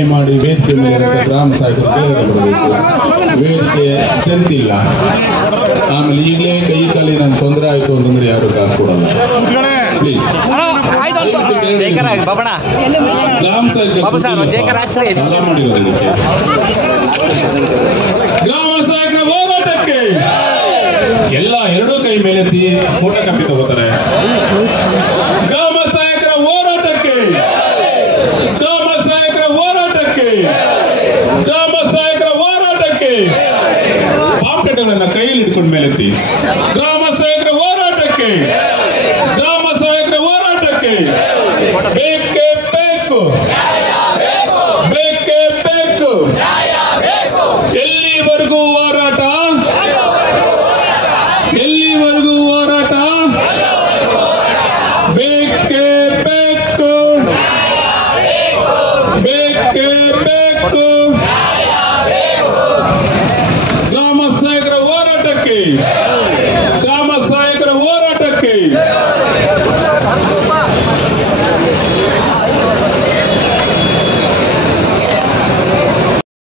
ದಯಮಾಡಿ ವೇದಿಕೆ ಮೇಲೆ ಗ್ರಾಮ ಸಾಹೇಬರು ಬೇಗ ಬರಬೇಕು. ವೇದಿಕೆ ಸ್ಟ್ರೆಂತ್ ಇಲ್ಲ. ಆಮೇಲೆ ಈಗಲೇ ಕೈ ಕಾಲಿ ನನ್ ತೊಂದರೆ ಆಯ್ತು ಅಂತಂದ್ರೆ ಯಾರು ಕಾಸು ಕೊಡಲ್ಲ. ಪ್ಲೀಸ್ ಗ್ರಾಮ ಸಾಹೇಬ್ ಸಾಲ ಮಾಡಿರೋದಕ್ಕೆ ಗ್ರಾಮ ಸಾಹೇಬ್ರ ಹೋರಾಟಕ್ಕೆ ಎಲ್ಲ ಎರಡೂ ಕೈ ಮೇಲೆತ್ತಿ ಫೋಟೋ ಕಾಪಿ ತಗೋತಾರೆ. ಗ್ರಾಮ ಸಾಹೇಬ್ರ ಹೋರಾಟಕ್ಕೆ, ಗ್ರಾಮ ಸಾಹೇಬ್ರ ಹೋರಾಟಕ್ಕೆ, ಗ್ರಾಮ ಸಾಹೇಬ್ರ ಹೋರಾಟಕ್ಕೆ ಪಾಂಪ್ಲೆಟ್ಗಳನ್ನ ಕೈಯಲ್ಲಿ ಇಟ್ಕೊಂಡ ಮೇಲೆತ್ತಿ. ಗ್ರಾಮ ಸಾಹೇಬ್ರ ಹೋರಾಟಕ್ಕೆ, ಗ್ರಾಮ ಸಾಹೇಬ್ರ ಹೋರಾಟಕ್ಕೆ ಬೇಕೇ ಬೇಕು, ಬೇಕೇ ಬೇಕು. ಎಲ್ಲಿವರೆಗೂ ಹೋರಾಟ, ಎಲ್ಲಿವರೆಗೂ ಹೋರಾಟ, ಬೇಕೇ ಬೇಕು, ಬೇಕೇ ಬೇಕು. ಗ್ರಾಮ ಸಾಹೇಬ್ರ ಹೋರಾಟಕ್ಕೆ